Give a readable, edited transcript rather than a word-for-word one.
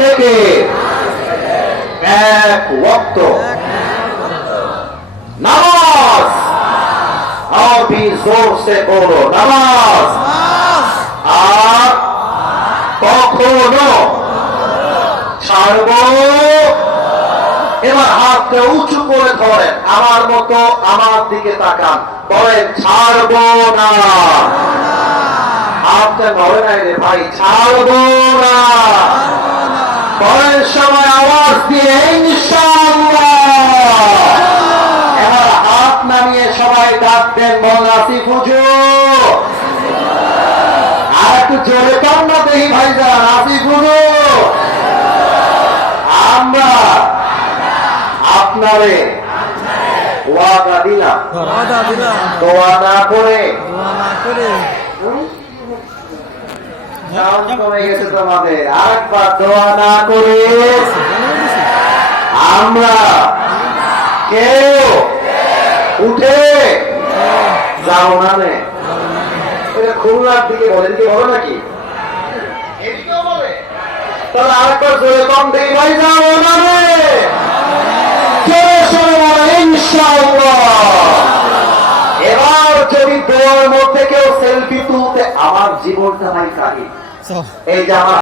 থেকে এক ওয়াক্ত নামাজ, और भी जोर से बोलो নামাজ, আর কখনো ছাড়ব। এবার হাতটা উঁচু করে ধরেন, আমার মতো আমার দিকে তাকান, বলেন ছাড়ব না। হাতটা ধরে নাই রে ভাই, ছাড়ব না। বলেন সবাই আওয়াজ দিয়ে ইনশাআল্লাহ। এবার হাত নামিয়ে সবাই ডাকবেন, বলেন আসিফ হুজুর। আর একটু জোরে কম না দেখি ভাইজান, আসিফ হুজুর। আমরা আপনারে ওয়াদা দিলাম, দোয়া না করে কমে গেছে তোমাদের, আরেকবার দোয়া না করে আমরা কেউ উঠে যাও না। এটা খুলনার দিকে বলে, দিকে বলো নাকি? এদিকেও বলে। তাহলে আরেকবার জোরে কম দেখি ভাই, যাও না রে। এবার যদি দোয়ার মধ্যে কেউ সেলফি তুলতে, আমার জীবনটা ভাই কাহিনী, এই যে আমার